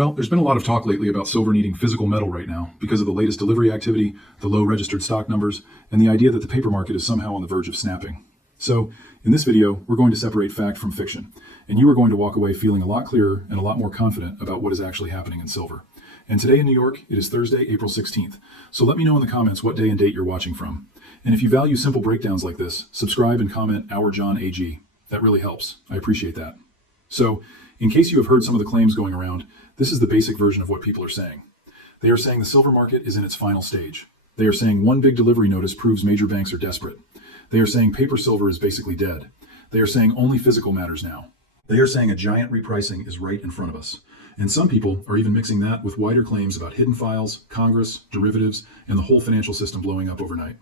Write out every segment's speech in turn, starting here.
Well, there's been a lot of talk lately about silver needing physical metal right now because of the latest delivery activity, the low registered stock numbers, and the idea that the paper market is somehow on the verge of snapping. So, in this video, we're going to separate fact from fiction, and you are going to walk away feeling a lot clearer and a lot more confident about what is actually happening in silver. And today in New York, it is Thursday, April 16th. So let me know in the comments what day and date you're watching from. And if you value simple breakdowns like this, subscribe and comment Our John AG. That really helps. I appreciate that. So, in case you have heard some of the claims going around, this is the basic version of what people are saying. They are saying the silver market is in its final stage. They are saying one big delivery notice proves major banks are desperate. They are saying paper silver is basically dead. They are saying only physical matters now. They are saying a giant repricing is right in front of us. And some people are even mixing that with wider claims about hidden files, Congress, derivatives, and the whole financial system blowing up overnight.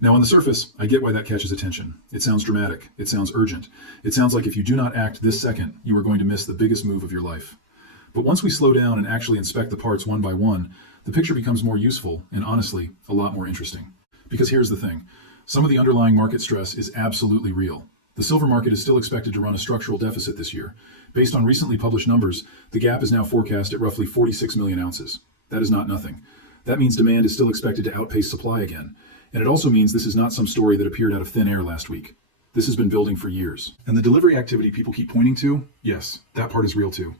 Now, on the surface, I get why that catches attention. It sounds dramatic. It sounds urgent. It sounds like if you do not act this second, you are going to miss the biggest move of your life. But once we slow down and actually inspect the parts one by one, the picture becomes more useful and, honestly, a lot more interesting. Because here's the thing. Some of the underlying market stress is absolutely real. The silver market is still expected to run a structural deficit this year. Based on recently published numbers, the gap is now forecast at roughly 46 million ounces. That is not nothing. That means demand is still expected to outpace supply again. And it also means this is not some story that appeared out of thin air last week. This has been building for years. And the delivery activity people keep pointing to, yes, that part is real too.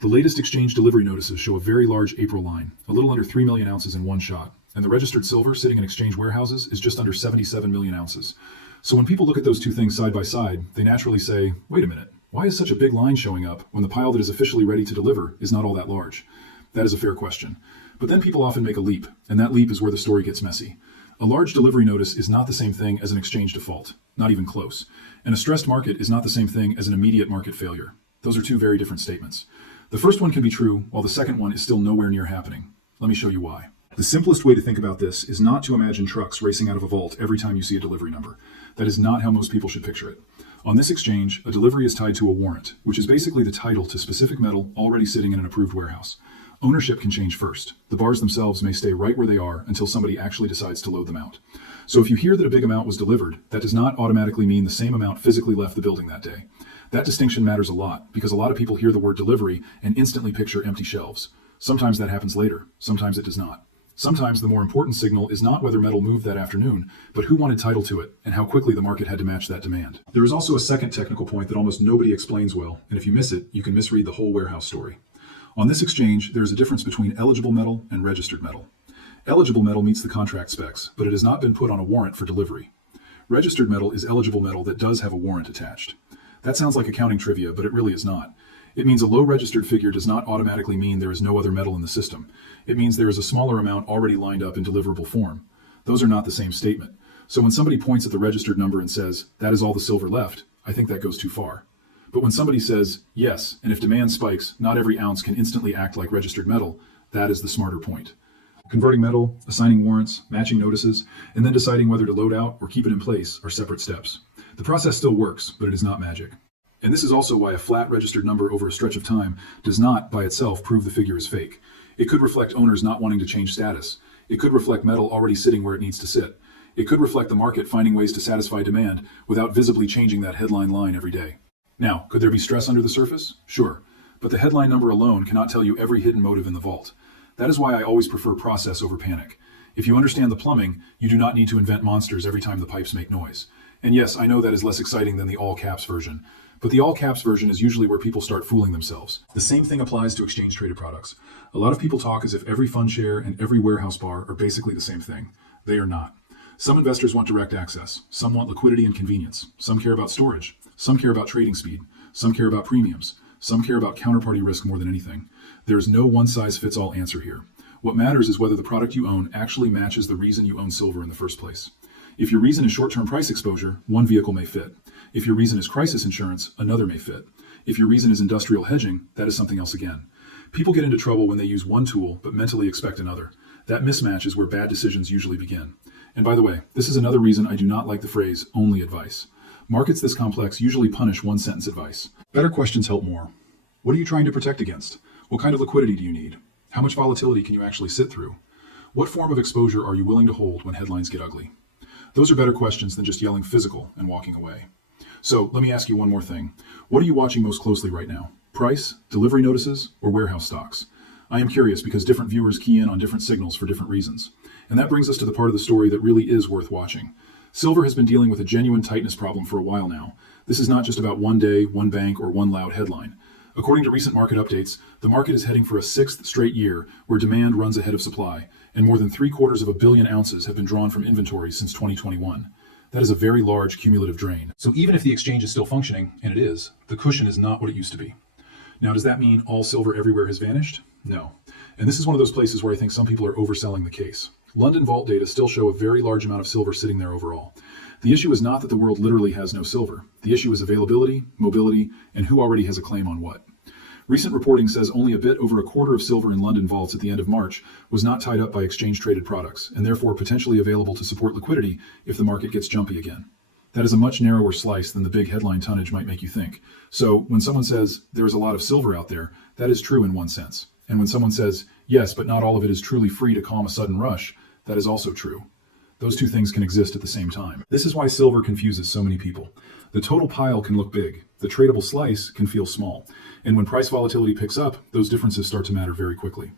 The latest exchange delivery notices show a very large April line, a little under 3 million ounces in one shot. And the registered silver sitting in exchange warehouses is just under 77 million ounces. So when people look at those two things side by side, they naturally say, wait a minute, why is such a big line showing up when the pile that is officially ready to deliver is not all that large? That is a fair question. But then people often make a leap, and that leap is where the story gets messy. A large delivery notice is not the same thing as an exchange default, not even close. And a stressed market is not the same thing as an immediate market failure. Those are two very different statements. The first one can be true, while the second one is still nowhere near happening. Let me show you why. The simplest way to think about this is not to imagine trucks racing out of a vault every time you see a delivery number. That is not how most people should picture it. On this exchange, a delivery is tied to a warrant, which is basically the title to specific metal already sitting in an approved warehouse. Ownership can change first. The bars themselves may stay right where they are until somebody actually decides to load them out. So if you hear that a big amount was delivered, that does not automatically mean the same amount physically left the building that day. That distinction matters a lot because a lot of people hear the word delivery and instantly picture empty shelves. Sometimes that happens later. Sometimes it does not. Sometimes the more important signal is not whether metal moved that afternoon, but who wanted title to it and how quickly the market had to match that demand. There is also a second technical point that almost nobody explains well, and if you miss it, you can misread the whole warehouse story. On this exchange, there is a difference between eligible metal and registered metal. Eligible metal meets the contract specs, but it has not been put on a warrant for delivery. Registered metal is eligible metal that does have a warrant attached. That sounds like accounting trivia, but it really is not. It means a low registered figure does not automatically mean there is no other metal in the system. It means there is a smaller amount already lined up in deliverable form. Those are not the same statement. So when somebody points at the registered number and says, that is all the silver left, I think that goes too far. But when somebody says, yes, and if demand spikes, not every ounce can instantly act like registered metal, that is the smarter point. Converting metal, assigning warrants, matching notices, and then deciding whether to load out or keep it in place are separate steps. The process still works, but it is not magic. And this is also why a flat registered number over a stretch of time does not, by itself, prove the figure is fake. It could reflect owners not wanting to change status. It could reflect metal already sitting where it needs to sit. It could reflect the market finding ways to satisfy demand without visibly changing that headline line every day. Now, could there be stress under the surface? Sure. But the headline number alone cannot tell you every hidden motive in the vault. That is why I always prefer process over panic. If you understand the plumbing, you do not need to invent monsters every time the pipes make noise. And yes, I know that is less exciting than the all caps version. But the all caps version is usually where people start fooling themselves. The same thing applies to exchange traded products. A lot of people talk as if every fund share and every warehouse bar are basically the same thing. They are not. Some investors want direct access. Some want liquidity and convenience. Some care about storage. Some care about trading speed. Some care about premiums. Some care about counterparty risk more than anything. There is no one-size-fits-all answer here. What matters is whether the product you own actually matches the reason you own silver in the first place. If your reason is short-term price exposure, one vehicle may fit. If your reason is crisis insurance, another may fit. If your reason is industrial hedging, that is something else again. People get into trouble when they use one tool but mentally expect another. That mismatch is where bad decisions usually begin. And by the way, this is another reason I do not like the phrase only advice. Markets this complex usually punish one-sentence advice. Better questions help more. What are you trying to protect against? What kind of liquidity do you need? How much volatility can you actually sit through? What form of exposure are you willing to hold when headlines get ugly? Those are better questions than just yelling physical and walking away. So let me ask you one more thing. What are you watching most closely right now? Price, delivery notices, or warehouse stocks? I am curious because different viewers key in on different signals for different reasons. And that brings us to the part of the story that really is worth watching. Silver has been dealing with a genuine tightness problem for a while now. This is not just about one day, one bank, or one loud headline. According to recent market updates, the market is heading for a sixth straight year where demand runs ahead of supply, and more than 750 million ounces have been drawn from inventory since 2021. That is a very large cumulative drain. So even if the exchange is still functioning, and it is, the cushion is not what it used to be. Now, does that mean all silver everywhere has vanished? No. And this is one of those places where I think some people are overselling the case. London vault data still show a very large amount of silver sitting there overall. The issue is not that the world literally has no silver. The issue is availability, mobility, and who already has a claim on what. Recent reporting says only a bit over a quarter of silver in London vaults at the end of March was not tied up by exchange-traded products, and therefore potentially available to support liquidity if the market gets jumpy again. That is a much narrower slice than the big headline tonnage might make you think. So when someone says there is a lot of silver out there, that is true in one sense. And when someone says, yes, but not all of it is truly free to calm a sudden rush, that is also true. Those two things can exist at the same time. This is why silver confuses so many people. The total pile can look big. The tradable slice can feel small. And when price volatility picks up, those differences start to matter very quickly.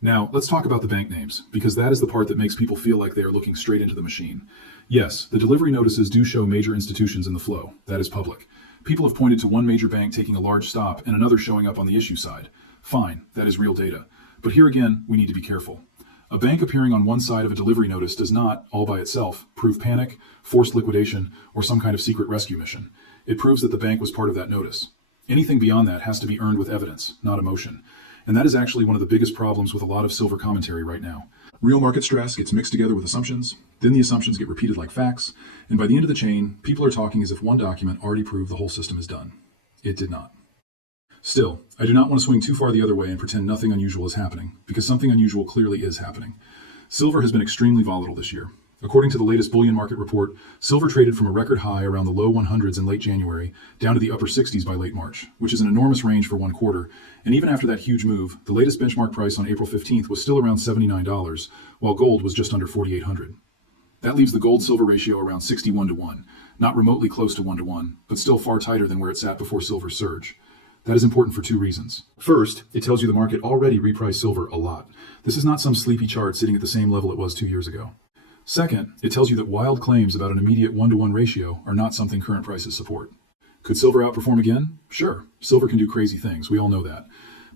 Now, let's talk about the bank names, because that is the part that makes people feel like they are looking straight into the machine. Yes, the delivery notices do show major institutions in the flow. That is public. People have pointed to one major bank taking a large stop and another showing up on the issue side. Fine, that is real data. But here again, we need to be careful. A bank appearing on one side of a delivery notice does not, all by itself, prove panic, forced liquidation, or some kind of secret rescue mission. It proves that the bank was part of that notice. Anything beyond that has to be earned with evidence, not emotion. And that is actually one of the biggest problems with a lot of silver commentary right now. Real market stress gets mixed together with assumptions, then the assumptions get repeated like facts, and by the end of the chain, people are talking as if one document already proved the whole system is done. It did not. Still, I do not want to swing too far the other way and pretend nothing unusual is happening, because something unusual clearly is happening. Silver has been extremely volatile this year. According to the latest bullion market report, silver traded from a record high around the low 100s in late January down to the upper 60s by late March, which is an enormous range for one quarter, and even after that huge move, the latest benchmark price on April 15th was still around $79, while gold was just under 4,800. That leaves the gold-silver ratio around 61 to 1, not remotely close to 1 to 1, but still far tighter than where it sat before silver's surge. That is important for two reasons. First, it tells you the market already repriced silver a lot. This is not some sleepy chart sitting at the same level it was 2 years ago. Second, it tells you that wild claims about an immediate 1-to-1 ratio are not something current prices support. Could silver outperform again? Sure, silver can do crazy things, we all know that.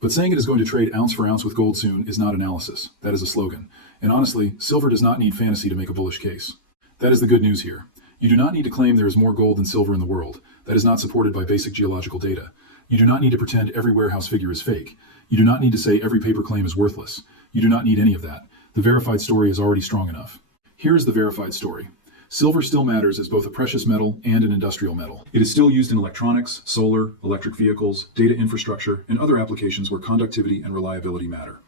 But saying it is going to trade ounce for ounce with gold soon is not analysis. That is a slogan. And honestly, silver does not need fantasy to make a bullish case. That is the good news here. You do not need to claim there is more gold than silver in the world. That is not supported by basic geological data. You do not need to pretend every warehouse figure is fake. You do not need to say every paper claim is worthless. You do not need any of that. The verified story is already strong enough. Here is the verified story. Silver still matters as both a precious metal and an industrial metal. It is still used in electronics, solar, electric vehicles, data infrastructure, and other applications where conductivity and reliability matter.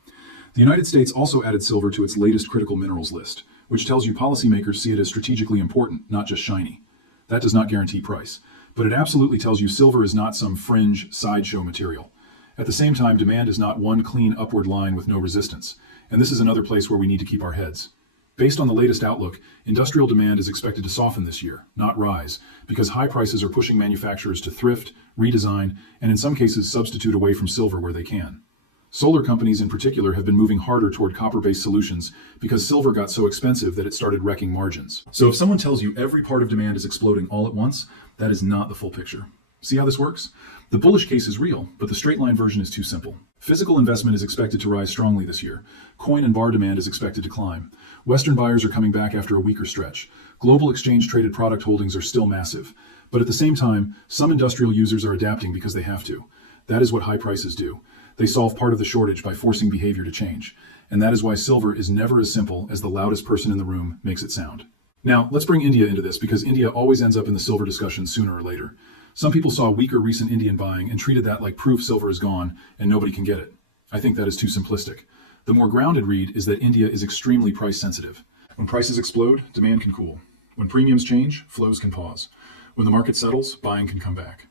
The United States also added silver to its latest critical minerals list, which tells you policymakers see it as strategically important, not just shiny. That does not guarantee price, but it absolutely tells you silver is not some fringe sideshow material. At the same time, demand is not one clean upward line with no resistance, and this is another place where we need to keep our heads. Based on the latest outlook, industrial demand is expected to soften this year, not rise, because high prices are pushing manufacturers to thrift, redesign, and in some cases substitute away from silver where they can. Solar companies in particular have been moving harder toward copper-based solutions because silver got so expensive that it started wrecking margins. So if someone tells you every part of demand is exploding all at once, that is not the full picture. See how this works? The bullish case is real, but the straight line version is too simple. Physical investment is expected to rise strongly this year. Coin and bar demand is expected to climb. Western buyers are coming back after a weaker stretch. Global exchange-traded product holdings are still massive. But at the same time, some industrial users are adapting because they have to. That is what high prices do. They solve part of the shortage by forcing behavior to change. And that is why silver is never as simple as the loudest person in the room makes it sound. Now, let's bring India into this because India always ends up in the silver discussion sooner or later. Some people saw weaker recent Indian buying and treated that like proof silver is gone and nobody can get it. I think that is too simplistic. The more grounded read is that India is extremely price sensitive. When prices explode, demand can cool. When premiums change, flows can pause. When the market settles, buying can come back.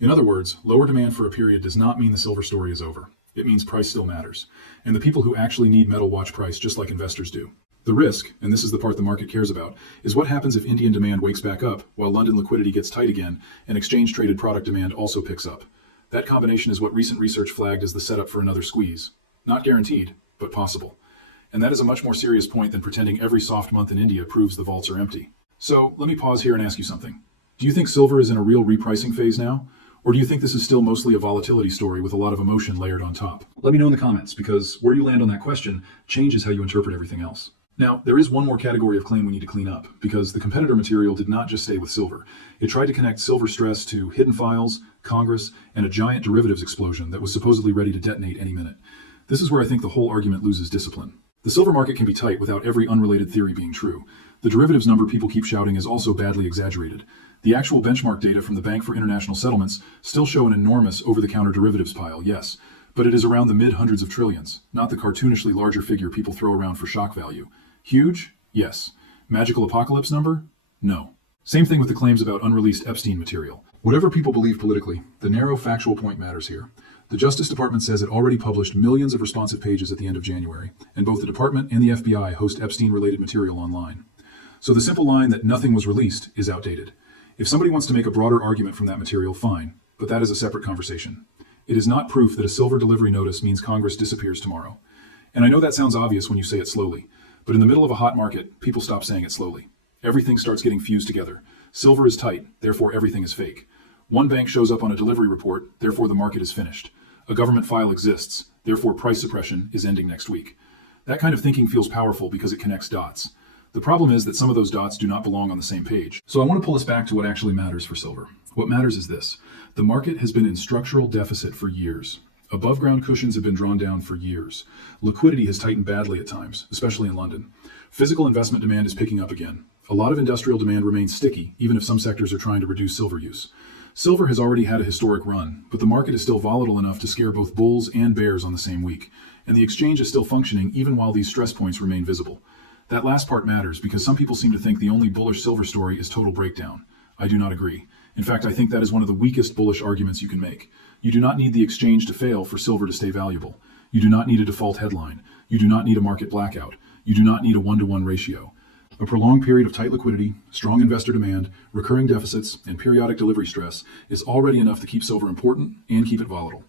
In other words, lower demand for a period does not mean the silver story is over. It means price still matters. And the people who actually need metal watch price just like investors do. The risk, and this is the part the market cares about, is what happens if Indian demand wakes back up while London liquidity gets tight again and exchange-traded product demand also picks up. That combination is what recent research flagged as the setup for another squeeze. Not guaranteed, but possible. And that is a much more serious point than pretending every soft month in India proves the vaults are empty. So let me pause here and ask you something. Do you think silver is in a real repricing phase now? Or do you think this is still mostly a volatility story with a lot of emotion layered on top? Let me know in the comments, because where you land on that question changes how you interpret everything else. Now, there is one more category of claim we need to clean up, because the competitor material did not just stay with silver. It tried to connect silver stress to hidden files, Congress, and a giant derivatives explosion that was supposedly ready to detonate any minute. This is where I think the whole argument loses discipline. The silver market can be tight without every unrelated theory being true. The derivatives number people keep shouting is also badly exaggerated. The actual benchmark data from the Bank for International Settlements still show an enormous over-the-counter derivatives pile, yes, but it is around the mid-hundreds of trillions, not the cartoonishly larger figure people throw around for shock value. Huge? Yes. Magical apocalypse number? No. Same thing with the claims about unreleased Epstein material. Whatever people believe politically, the narrow factual point matters here. The Justice Department says it already published millions of responsive pages at the end of January, and both the department and the FBI host Epstein-related material online. So the simple line that nothing was released is outdated. If somebody wants to make a broader argument from that material, fine, but that is a separate conversation. It is not proof that a silver delivery notice means Congress disappears tomorrow. And I know that sounds obvious when you say it slowly, but in the middle of a hot market, people stop saying it slowly. Everything starts getting fused together. Silver is tight, therefore everything is fake. One bank shows up on a delivery report, therefore the market is finished. A government file exists, therefore price suppression is ending next week. That kind of thinking feels powerful because it connects dots. The problem is that some of those dots do not belong on the same page. So I want to pull us back to what actually matters for silver. What matters is this. The market has been in structural deficit for years. Above ground cushions have been drawn down for years. Liquidity has tightened badly at times, especially in London. Physical investment demand is picking up again. A lot of industrial demand remains sticky, even if some sectors are trying to reduce silver use. Silver has already had a historic run, but the market is still volatile enough to scare both bulls and bears on the same week. And the exchange is still functioning even while these stress points remain visible. That last part matters because some people seem to think the only bullish silver story is total breakdown. I do not agree. In fact, I think that is one of the weakest bullish arguments you can make. You do not need the exchange to fail for silver to stay valuable. You do not need a default headline. You do not need a market blackout. You do not need a 1-to-1 ratio. A prolonged period of tight liquidity, strong investor demand, recurring deficits, and periodic delivery stress is already enough to keep silver important and keep it volatile.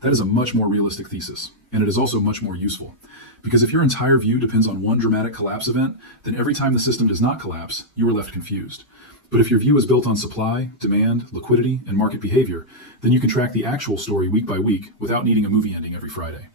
That is a much more realistic thesis, and it is also much more useful. Because if your entire view depends on one dramatic collapse event, then every time the system does not collapse, you are left confused. But if your view is built on supply, demand, liquidity, and market behavior, then you can track the actual story week by week without needing a movie ending every Friday.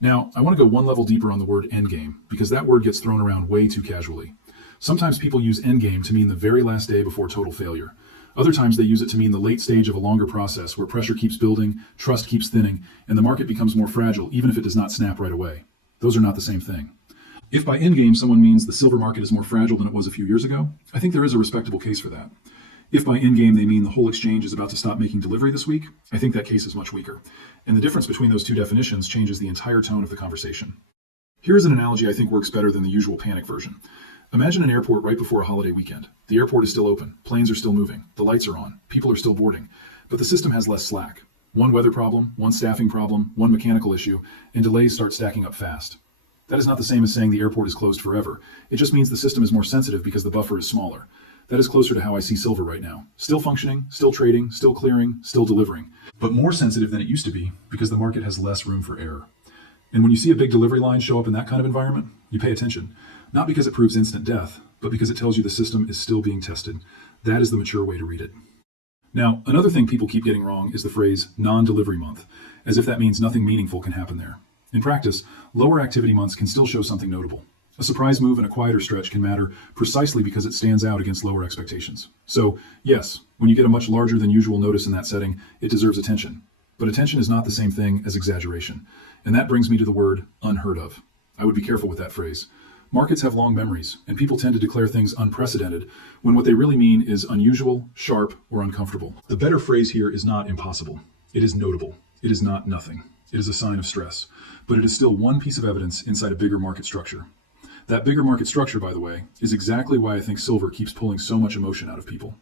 Now, I want to go one level deeper on the word endgame, because that word gets thrown around way too casually. Sometimes people use endgame to mean the very last day before total failure. Other times they use it to mean the late stage of a longer process where pressure keeps building, trust keeps thinning, and the market becomes more fragile even if it does not snap right away. Those are not the same thing. If by endgame someone means the silver market is more fragile than it was a few years ago, I think there is a respectable case for that. If by endgame they mean the whole exchange is about to stop making delivery this week, I think that case is much weaker. And the difference between those two definitions changes the entire tone of the conversation. Here's an analogy I think works better than the usual panic version. Imagine an airport right before a holiday weekend. The airport is still open, planes are still moving, the lights are on, people are still boarding, but the system has less slack. One weather problem, one staffing problem, one mechanical issue, and delays start stacking up fast. That is not the same as saying the airport is closed forever. It just means the system is more sensitive because the buffer is smaller. That is closer to how I see silver right now. Still functioning, still trading, still clearing, still delivering, but more sensitive than it used to be because the market has less room for error. And when you see a big delivery line show up in that kind of environment, you pay attention. Not because it proves instant death, but because it tells you the system is still being tested. That is the mature way to read it. Now, another thing people keep getting wrong is the phrase non-delivery month, as if that means nothing meaningful can happen there. In practice, lower activity months can still show something notable. A surprise move in a quieter stretch can matter precisely because it stands out against lower expectations. So, yes, when you get a much larger than usual notice in that setting, it deserves attention. But attention is not the same thing as exaggeration. And that brings me to the word unheard of. I would be careful with that phrase. Markets have long memories, and people tend to declare things unprecedented when what they really mean is unusual, sharp, or uncomfortable. The better phrase here is not impossible. It is notable. It is not nothing. It is a sign of stress. But it is still one piece of evidence inside a bigger market structure. That bigger market structure, by the way, is exactly why I think silver keeps pulling so much emotion out of people.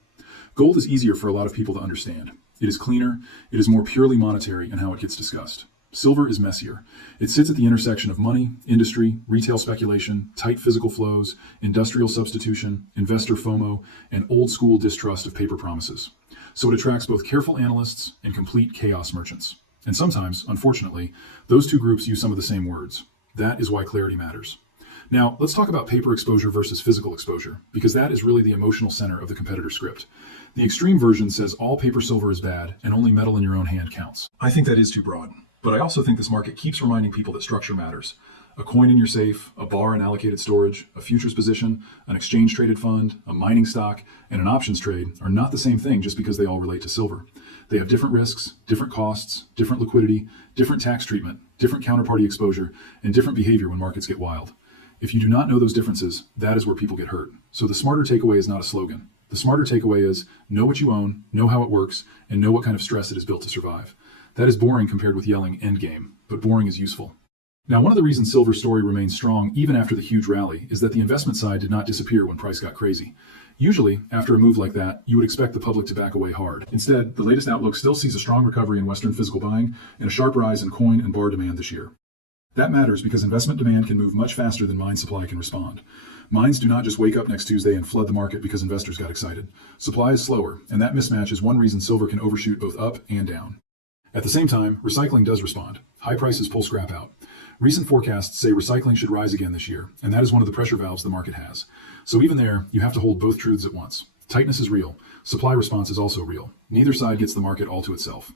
Gold is easier for a lot of people to understand. It is cleaner, it is more purely monetary in how it gets discussed. Silver is messier. It sits at the intersection of money, industry, retail speculation, tight physical flows, industrial substitution, investor FOMO, and old-school distrust of paper promises. So it attracts both careful analysts and complete chaos merchants. And sometimes, unfortunately, those two groups use some of the same words. That is why clarity matters. Now, let's talk about paper exposure versus physical exposure, because that is really the emotional center of the competitor script. The extreme version says all paper silver is bad and only metal in your own hand counts. I think that is too broad, but I also think this market keeps reminding people that structure matters. A coin in your safe, a bar in allocated storage, a futures position, an exchange-traded fund, a mining stock, and an options trade are not the same thing just because they all relate to silver. They have different risks, different costs, different liquidity, different tax treatment, different counterparty exposure, and different behavior when markets get wild. If you do not know those differences, that is where people get hurt. So the smarter takeaway is not a slogan. The smarter takeaway is know what you own, know how it works, and know what kind of stress it is built to survive. That is boring compared with yelling endgame, but boring is useful. Now, one of the reasons silver's story remains strong even after the huge rally is that the investment side did not disappear when price got crazy. Usually, after a move like that, you would expect the public to back away hard. Instead, the latest outlook still sees a strong recovery in Western physical buying and a sharp rise in coin and bar demand this year. That matters because investment demand can move much faster than mine supply can respond. Mines do not just wake up next Tuesday and flood the market because investors got excited. Supply is slower, and that mismatch is one reason silver can overshoot both up and down. At the same time, recycling does respond. High prices pull scrap out. Recent forecasts say recycling should rise again this year, and that is one of the pressure valves the market has. So even there, you have to hold both truths at once. Tightness is real. Supply response is also real. Neither side gets the market all to itself.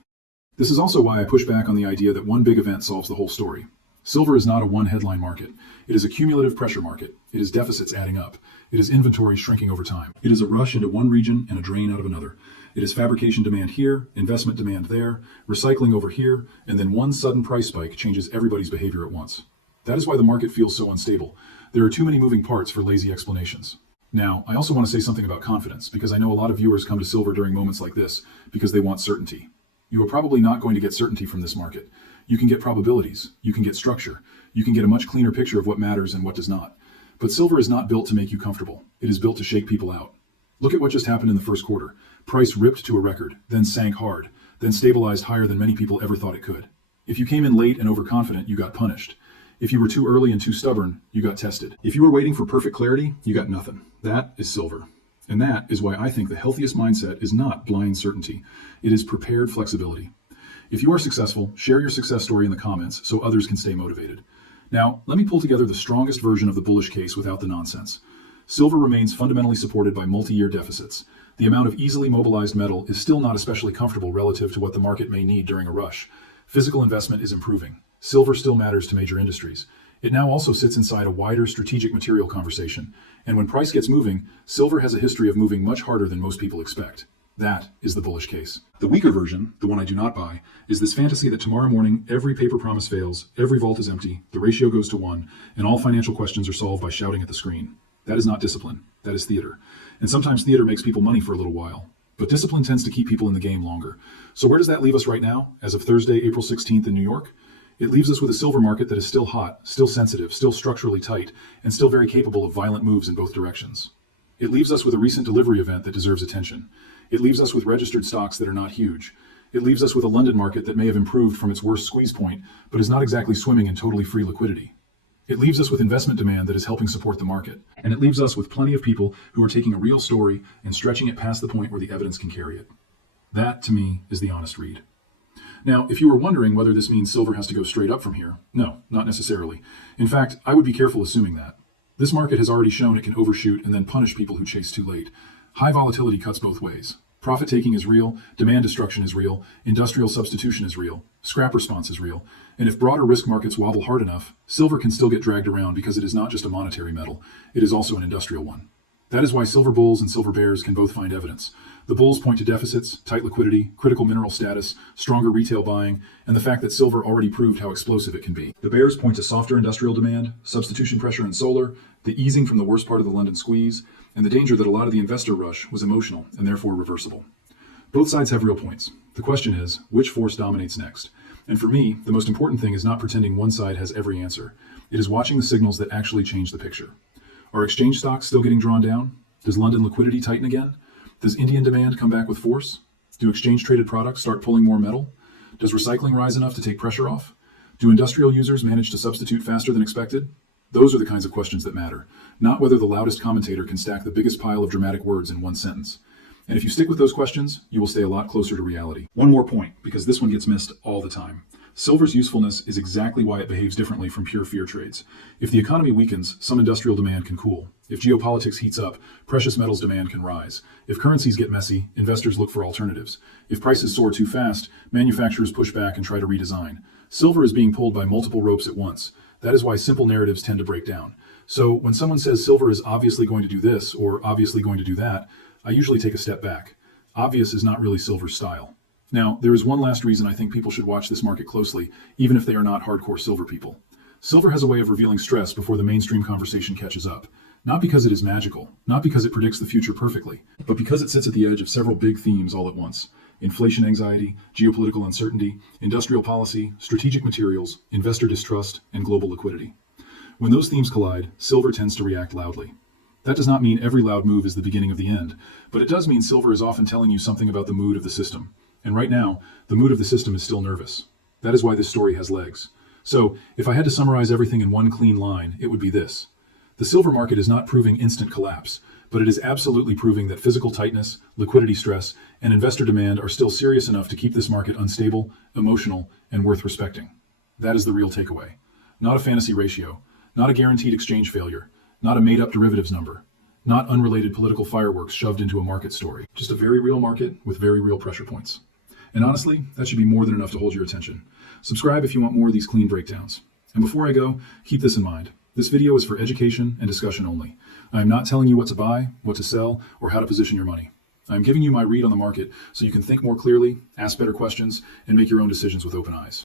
This is also why I push back on the idea that one big event solves the whole story. Silver is not a one-headline market. It is a cumulative pressure market. It is deficits adding up. It is inventory shrinking over time. It is a rush into one region and a drain out of another. It is fabrication demand here, investment demand there, recycling over here, and then one sudden price spike changes everybody's behavior at once. That is why the market feels so unstable. There are too many moving parts for lazy explanations. Now, I also want to say something about confidence, because I know a lot of viewers come to silver during moments like this because they want certainty. You are probably not going to get certainty from this market. You can get probabilities, you can get structure, you can get a much cleaner picture of what matters and what does not. But silver is not built to make you comfortable. It is built to shake people out. Look at what just happened in the first quarter. Price ripped to a record, then sank hard, then stabilized higher than many people ever thought it could. If you came in late and overconfident, you got punished. If you were too early and too stubborn, you got tested. If you were waiting for perfect clarity, you got nothing. That is silver. And that is why I think the healthiest mindset is not blind certainty. It is prepared flexibility. If you are successful, share your success story in the comments so others can stay motivated. Now, let me pull together the strongest version of the bullish case without the nonsense. Silver remains fundamentally supported by multi-year deficits. The amount of easily mobilized metal is still not especially comfortable relative to what the market may need during a rush. Physical investment is improving. Silver still matters to major industries. It now also sits inside a wider strategic material conversation. And when price gets moving, silver has a history of moving much harder than most people expect. That is the bullish case. The weaker version, the one I do not buy, is this fantasy that tomorrow morning every paper promise fails, every vault is empty, the ratio goes to 1, and all financial questions are solved by shouting at the screen. That is not discipline. That is theater. And sometimes theater makes people money for a little while. But discipline tends to keep people in the game longer. So where does that leave us right now, as of Thursday, April 16th in New York? It leaves us with a silver market that is still hot, still sensitive, still structurally tight, and still very capable of violent moves in both directions. It leaves us with a recent delivery event that deserves attention. It leaves us with registered stocks that are not huge. It leaves us with a London market that may have improved from its worst squeeze point, but is not exactly swimming in totally free liquidity. It leaves us with investment demand that is helping support the market. And it leaves us with plenty of people who are taking a real story and stretching it past the point where the evidence can carry it. That, to me, is the honest read. Now, if you were wondering whether this means silver has to go straight up from here, no, not necessarily. In fact, I would be careful assuming that. This market has already shown it can overshoot and then punish people who chase too late. High volatility cuts both ways. Profit taking is real, demand destruction is real, industrial substitution is real, scrap response is real, and if broader risk markets wobble hard enough, silver can still get dragged around because it is not just a monetary metal, it is also an industrial one. That is why silver bulls and silver bears can both find evidence. The bulls point to deficits, tight liquidity, critical mineral status, stronger retail buying, and the fact that silver already proved how explosive it can be. The bears point to softer industrial demand, substitution pressure in solar, the easing from the worst part of the London squeeze, and the danger that a lot of the investor rush was emotional and therefore reversible. Both sides have real points. The question is, which force dominates next? And for me, the most important thing is not pretending one side has every answer. It is watching the signals that actually change the picture. Are exchange stocks still getting drawn down? Does London liquidity tighten again? Does Indian demand come back with force? Do exchange-traded products start pulling more metal? Does recycling rise enough to take pressure off? Do industrial users manage to substitute faster than expected? Those are the kinds of questions that matter, not whether the loudest commentator can stack the biggest pile of dramatic words in one sentence. And if you stick with those questions, you will stay a lot closer to reality. One more point, because this one gets missed all the time. Silver's usefulness is exactly why it behaves differently from pure fear trades. If the economy weakens, some industrial demand can cool. If geopolitics heats up, precious metals demand can rise. If currencies get messy, investors look for alternatives. If prices soar too fast, manufacturers push back and try to redesign. Silver is being pulled by multiple ropes at once. That is why simple narratives tend to break down. So when someone says silver is obviously going to do this or obviously going to do that, I usually take a step back. Obvious is not really silver's style. Now, there is one last reason I think people should watch this market closely, even if they are not hardcore silver people. Silver has a way of revealing stress before the mainstream conversation catches up. Not because it is magical, not because it predicts the future perfectly, but because it sits at the edge of several big themes all at once. Inflation anxiety, geopolitical uncertainty, industrial policy, strategic materials, investor distrust, and global liquidity. When those themes collide, silver tends to react loudly. That does not mean every loud move is the beginning of the end, but it does mean silver is often telling you something about the mood of the system. And right now, the mood of the system is still nervous. That is why this story has legs. So, if I had to summarize everything in one clean line, it would be this. The silver market is not proving instant collapse, but it is absolutely proving that physical tightness, liquidity stress, and investor demand are still serious enough to keep this market unstable, emotional, and worth respecting. That is the real takeaway. Not a fantasy ratio, not a guaranteed exchange failure, not a made-up derivatives number, not unrelated political fireworks shoved into a market story. Just a very real market with very real pressure points. And honestly, that should be more than enough to hold your attention. Subscribe if you want more of these clean breakdowns. And before I go, keep this in mind. This video is for education and discussion only. I am not telling you what to buy, what to sell, or how to position your money. I am giving you my read on the market so you can think more clearly, ask better questions, and make your own decisions with open eyes.